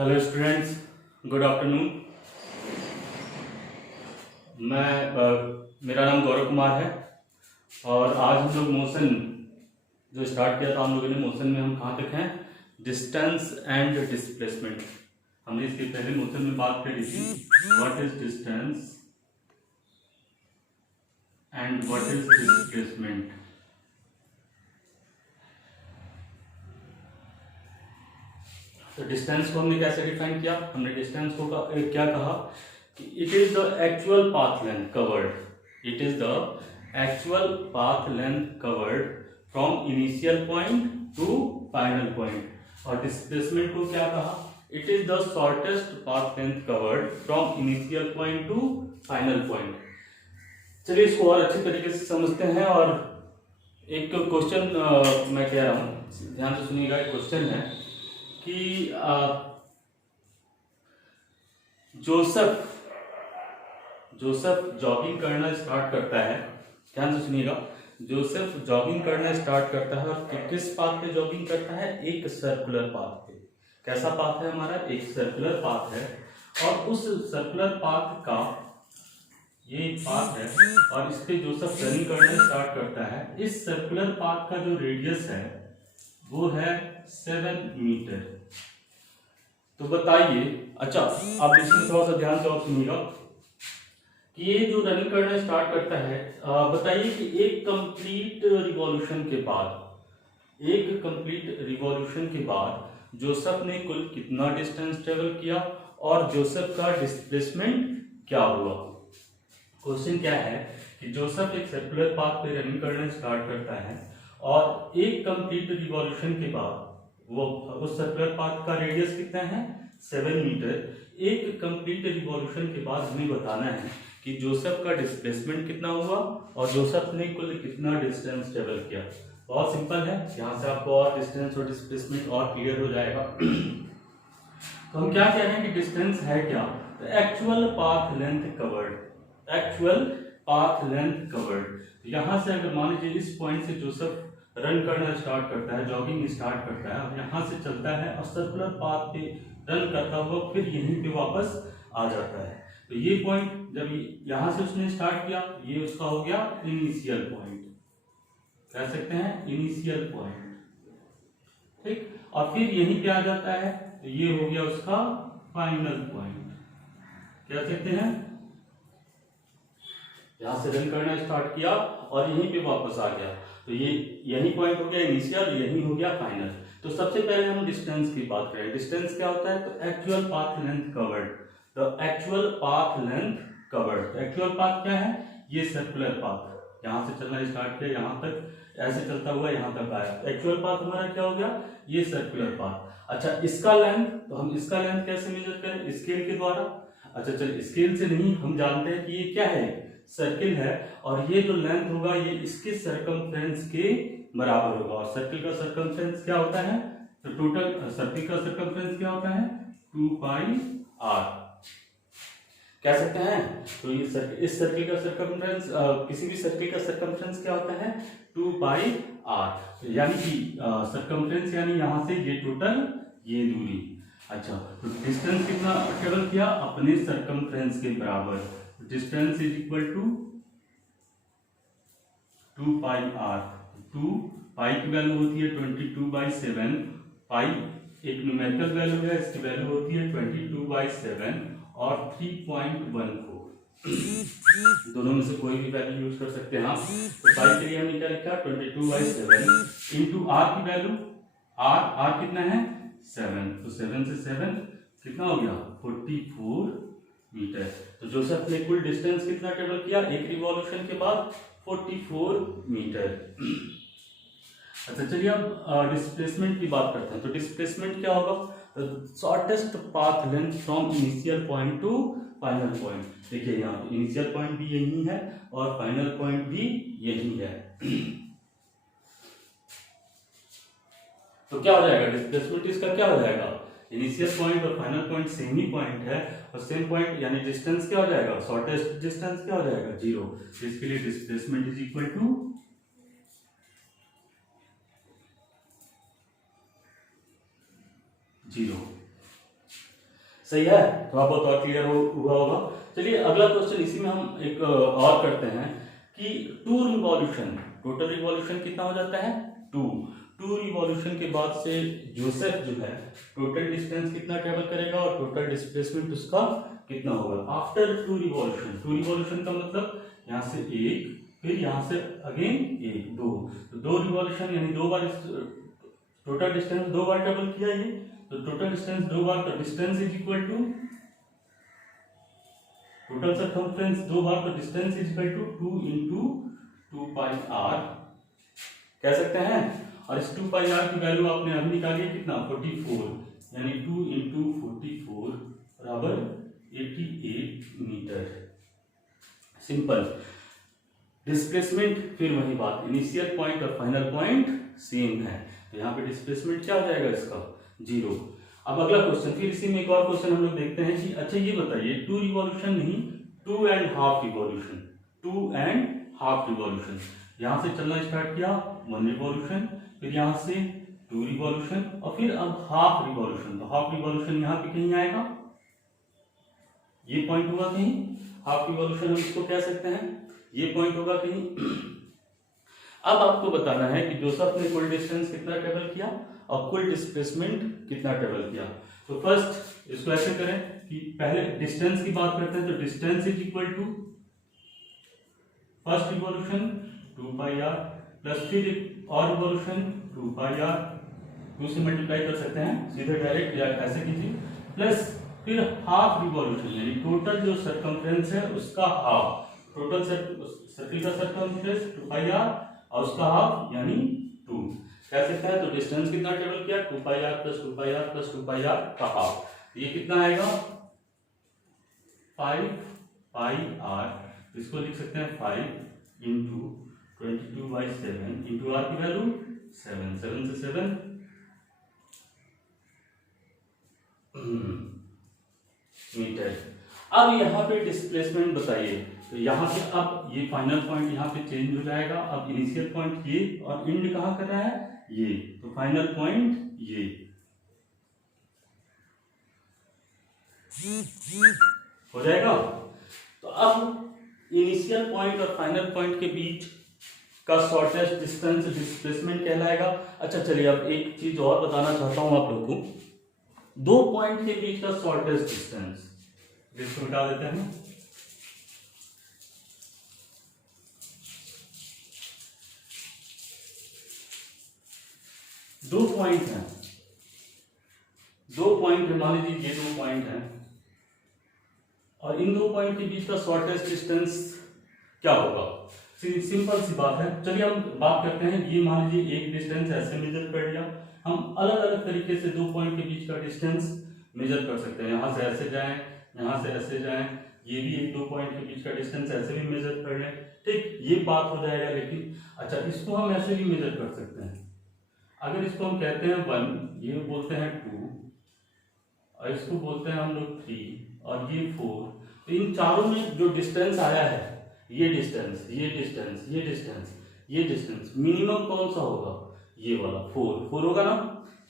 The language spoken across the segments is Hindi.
Hello students, good afternoon. मेरा नाम गौरव कुमार है और आज हम लोग मोशन जो स्टार्ट किया था हम लोगों ने, मोशन में हम कहाँ तक हैं? Distance and displacement. हमने इसके पहले मोशन में बात करी थी, what is distance and what is displacement. तो डिस्टेंस को हमने कैसे डिफाइन किया? हमने डिस्टेंस को क्या कहा कि it is the actual path length covered, it is the actual path length covered from initial point two final point. और डिस्प्लेसमेंट को क्या कहा? It is the shortest path length covered from initial point two final point. चलिए इसको और अच्छी तरीके से समझते हैं। और एक क्वेश्चन मैं कह रहा हूं, ध्यान से सुनिएगा। एक क्वेश्चन है कि जोसेफ जॉगिंग करना स्टार्ट करता है। ध्यान से सुनिएगा, जोसेफ जॉगिंग करना स्टार्ट करता है और किस पाथ पे जॉगिंग करता है? एक सर्कुलर पाथ पे। कैसा पाथ है हमारा? एक सर्कुलर पाथ है। और उस सर्कुलर पाथ का ये पाथ है और इस पे जोसेफ रनिंग करना स्टार्ट करता है। इस सर्कुलर पाथ का जो रेडियस है वो है 7 मीटर। तो बताइए, अच्छा आप इसमें थोड़ा सा ध्यान से और सुनिएगा कि ये जो रनिंग करना स्टार्ट करता है, बताइए कि एक कंप्लीट रिवॉल्यूशन के बाद जोसेफ ने कुल कितना डिस्टेंस ट्रेवल किया और जोसेफ का डिस्प्लेसमेंट क्या हुआ। क्वेश्चन क्या है कि जोसेफ एक सर्कुलर पाथ पे रनिंग करना स्टार्ट करता है और एक कंप्लीट रिवॉल्यूशन के बाद वो उस सर्कुलर पाथ का रेडियस कितना है? 7 मीटर। एक कंप्लीट रिवॉल्यूशन के बाद हमें बताना है कि जोसेफ का डिस्प्लेसमेंट कितना हुआ और जोसेफ ने कुल कितना डिस्टेंस ट्रेवल किया। बहुत सिंपल है, यहाँ से आपको और डिस्टेंस और डिस्प्लेसमेंट और क्लियर हो जाएगा। तो हम क्या कह रहे हैं कि डिस्टेंस है क्या? तो actual path length covered, actual path length covered. यहाँ से अगर मान लीजिए इस पॉइंट से जोसेफ रन करना स्टार्ट करता है, जॉगिंग स्टार्ट करता है और यहाँ से चलता है और सर्कुलर पाथ पे रन करता हुआ फिर यहीं पे वापस आ जाता है। तो ये पॉइंट जब यहाँ से उसने स्टार्ट किया, ये उसका हो गया इनिशियल पॉइंट, कह सकते हैं इनिशियल पॉइंट, ठीक। और फिर यहीं पे आ जाता है तो ये हो गया उसका फाइनल पॉइंट, कह सकते हैं। यहाँ से रन करना स्टार्ट किया और यहीं पे वापस आ गया, तो ये यही पॉइंट हो गया इनिशियल, यही हो गया फाइनल। तो सबसे पहले हम डिस्टेंस की बात करें। डिस्टेंस क्या होता है? तो एक्चुअल पाथ लेंथ कवर्ड, तो actual path length covered. Actual path क्या है? ये सर्कुलर पाथ, यहाँ से चलना स्टार्ट किया, यहाँ तक ऐसे चलता हुआ यहाँ तक आया। एक्चुअल पाथ हमारा क्या हो गया? ये सर्कुलर पाथ। अच्छा, इसका लेंथ, तो हम इसका लेंथ कैसे मेजर करें? स्केल के द्वारा। अच्छा चलिए, स्केल से नहीं, हम जानते हैं कि ये क्या है, सर्किल है और ये जो लेंथ होगा ये इसके सरकमफ्रेंस के बराबर होगा। और सर्किल का सरकमफ्रेंस क्या होता है? तो टोटल सर्किल का सरकमफ्रेंस क्या होता है? 2 पाई r, कह सकते हैं। तो ये इस सर्किल का सरकमफ्रेंस, किसी भी सर्किल का सरकमफ्रेंस क्या होता है? 2 पाई r, यानी कि सरकमफ्रेंस यानी यहां से ये टोटल ये दूरी। अच्छा, तो डिस्टेंस कितना ट्रेवल किया? अपने सरकमफ्रेंस के बराबर। Distance is equal to 2 pi r। 2 pi की वैल्यू होती है 22/7। पाई एक न्यूमेरिकल वैल्यू है, इसकी वैल्यू होती है 22/7 और 3.14। दोनों में से कोई भी वैल्यू यूज कर सकते हैं आप। तो पाई के लिए हमने क्या लिखा? 22/7 इंटू r की वैल्यू, r कितना है? 7। तो 7 से 7 कितना हो गया? 44 मीटर। तो जोसेफ ने कुल डिस्टेंस कितना ट्रेवल किया एक रिवॉल्यूशन के बाद? 44 मीटर। अच्छा चलिए अब डिस्प्लेसमेंट की बात करते हैं। तो डिस्प्लेसमेंट क्या होगा? Shortest path length from initial point two final point. देखिए यहाँ इनिशियल पॉइंट भी यही है और फाइनल पॉइंट भी यही है। तो क्या हो जाएगा? डिस्प्लेसमेंट इसका क्या हो जाएगा? इनिशियल पॉइंट और फाइनल पॉइंट सेम ही पॉइंट है और सेम पॉइंट यानी डिस्टेंस क्या हो जाएगा? शॉर्टेस्ट डिस्टेंस क्या हो जाएगा? 0। इसके लिए डिस्प्लेसमेंट इज इक्वल टू 0। सही है, थोड़ा बहुत और क्लियर हुआ होगा। चलिए अगला क्वेश्चन इसी में हम एक और करते हैं कि 2 रिवॉल्यूशन, टोटल रिवॉल्यूशन कितना हो जाता है 2 रिवॉल्यूशन के बाद से जोसेफ जो है टोटल डिस्टेंस कितना ट्रेवल करेगा और टोटल डिस्प्लेसमेंट उसका कितना होगा आफ्टर 2 रिवॉल्यूशन का मतलब यहाँ से एक, फिर यहाँ से अगेन एक, 2, तो 2 रिवॉल्यूशन यानी 2 बार टोटल डिस्टेंस 2 बार ट्रेवल किया ये, तो टोटल डिस्टेंस 2 बार, तो distance is equal to total circumference 2 बार, तो distance is equal to 2 into 2 pi r कह सकते हैं। और इस 2 pi r की वैल्यू आपने अभी निकाली है कितना 44, यानी 2 into 44 बराबर 88 मीटर। सिंपल। डिस्प्लेसमेंट फिर वही बात, इनिशियल पॉइंट और फाइनल पॉइंट सेम है, तो यहाँ पे डिस्प्लेसमेंट क्या हो जाएगा इसका 0। अब अगला क्वेश्चन, फिर इसी में एक और क्वेश्चन हम लोग देखते हैं कि अच्छा ये बताइए 2 रिवॉल्यूशन नहीं 2.5 रिवॉल्यूशन, 2.5 रिवॉल्यूशन, यहाँ से चलना स्टार्ट किया 1 रिवॉल्यूशन, फिर यहाँ से 2 रिवॉल्यूशन और फिर अब हाफ रिवॉल्यूशन, तो हाफ रिवॉल्यूशन यहाँ पे कहीं आएगा, ये पॉइंट होगा कहीं, हाफ रिवॉल्यूशन हम इसको कह सकते हैं, ये पॉइंट होगा कहीं। अब आपको बताना है कि जोसेफ ने कुल डिस्टेंस कितना ट्रेवल किया और कुल डिस्प्लेसमेंट कितना ट्रेवल किया। तो फर्स्ट इसको ऐसे करें कि पहले डिस्टेंस की बात करते हैं, तो distance is equal to first revolution 2 pi r plus फिर और रिवॉल्यूशन 2 pi r, 2 से मल्टीप्लाई कर सकते हैं सीधे डायरेक्ट या ऐसे कीजिए, प्लस फिर हाफ रिवॉल्यूशन यानी टोटल जो सर्कमफ्रेंस है उसका हाफ, टोटल सर्किल का सर्कमफ्रेंस 2 pi r और उसका हाफ यानी 2 कह सकते हैं। तो डिस्टेंस कितना ट्रेवल किया 2 pi r plus 2 pi r plus 2 pi r का हाफ, ये कितना आएगा 5 pi r, इसको लिख सकते हैं 5 into 22/7 into r की वैल्यू 7, 7 से 7 मीटर। अब यहाँ पे डिस्प्लेसमेंट बताइए, तो यहाँ से अब ये फाइनल पॉइंट यहाँ पे चेंज हो जाएगा, अब इनिशियल पॉइंट ये और एंड कहाँ कर रहा है ये, तो फाइनल पॉइंट ये हो जाएगा। तो अब इनिशियल पॉइंट और फाइनल पॉइंट के बीच का शॉर्टेस्ट डिस्टेंस डिस्प्लेसमेंट कहलाएगा। अच्छा चलिए अब एक चीज और बताना चाहता हूं आप लोगों को, 2 पॉइंट के बीच का शॉर्टेस्ट डिस्टेंस, इसको मिटा देते हैं। दो पॉइंट है, मान लीजिए ये 2 पॉइंट है और इन 2 पॉइंट के बीच का शॉर्टेस्ट डिस्टेंस क्या होगा। सिंपल सी बात है, चलिए हम बात करते हैं। ये मान लीजिए एक डिस्टेंस ऐसे मेजर कर लिया, हम अलग अलग तरीके से 2 पॉइंट के बीच का डिस्टेंस मेजर कर सकते हैं। यहाँ से ऐसे जाएं, यहाँ से ऐसे जाएं, ये भी एक 2 पॉइंट के बीच का डिस्टेंस ऐसे भी मेजर कर लें, ठीक, ये बात हो जाएगा। लेकिन अच्छा इसको हम ऐसे भी मेजर कर सकते हैं, अगर इसको हम कहते हैं 1, ये बोलते हैं 2 और इसको बोलते हैं हम लोग 3 और ये 4, तो इन चारों में जो डिस्टेंस आया है, ये डिस्टेंस, ये डिस्टेंस, ये डिस्टेंस, ये डिस्टेंस, मिनिमम कौन सा होगा, ये वाला 4 होगा ना।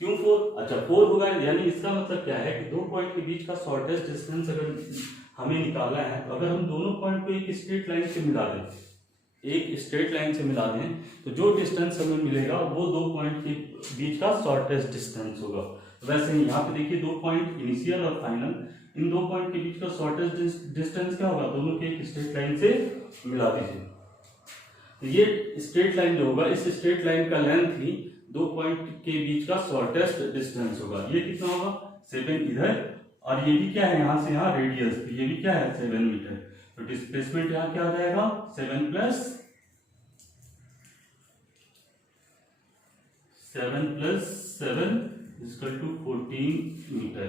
क्यों 4? अच्छा 4 होगा, यानी इसका मतलब क्या है कि 2 पॉइंट के बीच का शॉर्टेस्ट डिस्टेंस अगर हमें निकालना है, तो अगर हम दोनों पॉइंट को एक स्ट्रेट लाइन से मिला दें, एक स्ट्रेट लाइन से मिला दें, तो जो डिस्टेंस हमें मिलेगा वो 2 पॉइंट के बीच का शॉर्टेस्ट डिस्टेंस होगा। वैसे ही यहाँ पे देखिए 2 पॉइंट इनिशियल और फाइनल, इन 2 पॉइंट के बीच का शॉर्टेस्ट डिस्टेंस क्या होगा, दोनों के एक स्ट्रेट लाइन से मिला दीजिए। तो ये स्ट्रेट लाइन जो होगा, इस स्ट्रेट लाइन का लेंथ ही 2 पॉइंट के बीच का शॉर्टेस्ट डिस्टेंस होगा। ये कितना होगा 7 इधर, और ये भी क्या है यहाँ से यहाँ रेडियस, तो ये भी क्या है 7 मीटर। तो डिस्प्लेसमेंट यहाँ क्या आ जाएगा 7 प्लस 7 इक्वल टू 14 मीटर।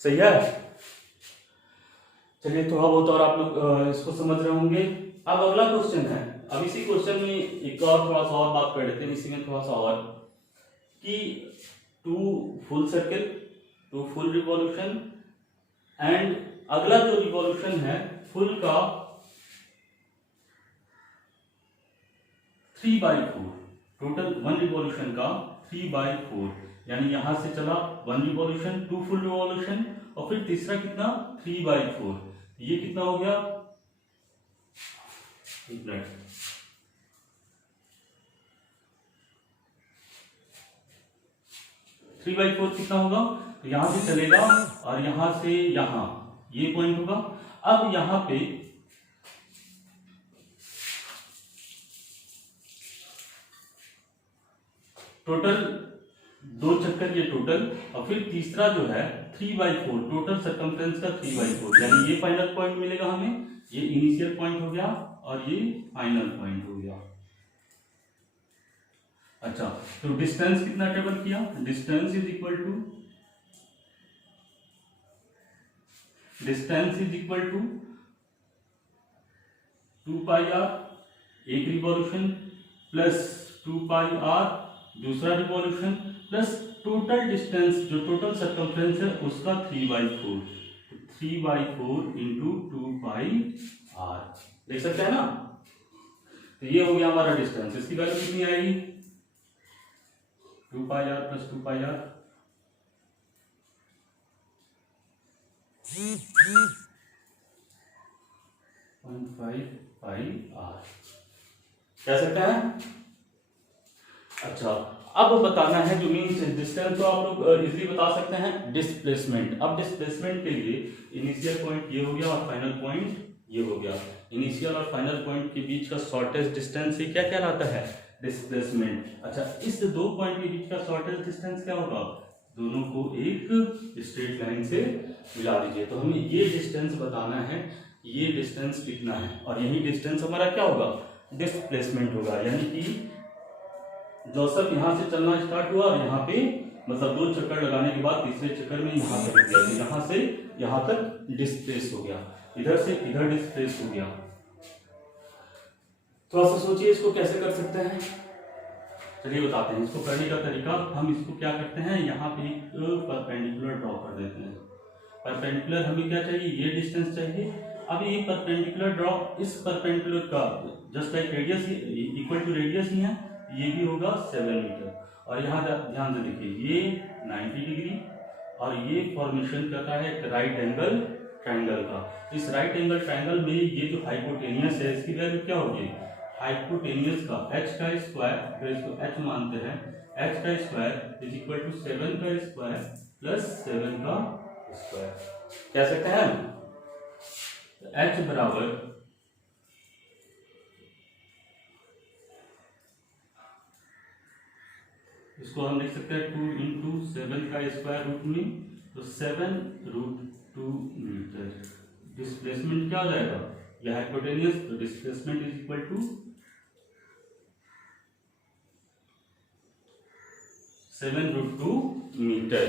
सही है। चलिए थोड़ा बहुत और आप लोग इसको समझ रहे होंगे। अब अगला क्वेश्चन है, अब इसी क्वेश्चन में एक और थोड़ा सा और बात कर लेते हैं, इसी में थोड़ा सा और कि 2 full circle, 2 full revolution and अगला जो रिवॉल्यूशन है फुल का 3/4, टोटल 1 रिवॉल्यूशन का 3/4, यानी यहां से चला 1 रिवॉल्यूशन, 2 फुल रिवॉल्यूशन, और फिर तीसरा कितना 3/4, ये कितना हो गया, एक मिनट, 3/4 कितना होगा, तो यहां से चलेगा और यहां से यहां ये पॉइंट होगा। अब यहां पे टोटल 2 चक्कर ये टोटल, और फिर तीसरा जो है 3/4, टोटल सर्कमफ्रेंस का 3/4, यानी ये फाइनल पॉइंट मिलेगा हमें, ये इनिशियल पॉइंट हो गया और ये फाइनल पॉइंट हो गया। अच्छा, तो डिस्टेंस कितना ट्रेवल किया, distance is equal to 2πr एक रिवॉल्यूशन प्लस 2πr दूसरा रिवॉल्यूशन प्लस टोटल डिस्टेंस जो टोटल सर्कमफ्रेंस है उसका 3/4, 3/4 इंटू 2πr, देख सकते हैं ना। तो ये हो गया हमारा डिस्टेंस, इसकी वैल्यू कितनी आएगी, 2πr प्लस 2πr, 0.5πr, कह सकते हैं। अच्छा, अब बताना है जो मीन्स डिस्टेंस, तो आप लोग इजीली बता सकते हैं डिस्प्लेसमेंट। अब डिस्प्लेसमेंट के लिए इनिशियल पॉइंट ये हो गया और फाइनल पॉइंट ये हो गया, इनिशियल और फाइनल पॉइंट के बीच का शॉर्टेस्ट डिस्टेंस ये क्या कहलाता है, डिस्प्लेसमेंट। अच्छा, इस दो पॉइंट के बीच का शॉर्टेस्ट डिस्टेंस क्या होगा, दोनों को एक स्ट्रेट लाइन से मिला दीजिए। तो हमें ये डिस्टेंस बताना है, ये डिस्टेंस कितना है, और यही डिस्टेंस हमारा क्या होगा, डिस्प्लेसमेंट होगा। यानी कि जोसेफ यहाँ से चलना स्टार्ट हुआ और यहाँ पे मतलब 2 चक्कर लगाने के बाद तीसरे चक्कर में यहाँ तक गया, तो यहाँ से यहाँ तक डिस्प्लेस हो गया, इधर से इधर डिस्प्लेस हो गया। थोड़ा सा सोचिए इसको कैसे कर सकते हैं, चलिए बताते हैं। इसको करने का तरीका, हम इसको क्या करते हैं, यहाँ पे एक परपेंडिकुलर ड्रॉ कर देते हैं। परपेंडिकुलर हमें क्या चाहिए, ये डिस्टेंस चाहिए। अब ये परपेंडिकुलर ड्रॉ, इस परपेंडिकुलर का just like radius equal to radius ही है, ये भी होगा 7 मीटर। और यहाँ ध्यान से देखिए, ये 90 डिग्री और ये फॉर्मेशन करता है एक राइट एंगल ट्राइंगल का। इस राइट एंगल ट्राइंगल में ये जो हाइपोटेनियस है इसकी वैल्यू क्या होगी, हाइपोटेनियस का h का स्क्वायर, अगर इसको h मानते हैं, h का स्क्वायर इज इक्वल टू 7 का स्क्वायर प्लस 7 का स्क्वायर, कह सकते हैं। h बराबर इसको हम लिख सकते हैं 2 इंटू 7 का स्क्वायर रूट में, तो 7√2 मीटर। डिस्प्लेसमेंट क्या हो जाएगा, यह हाइपोटेनियस, तो displacement is equal to 7√2 metre.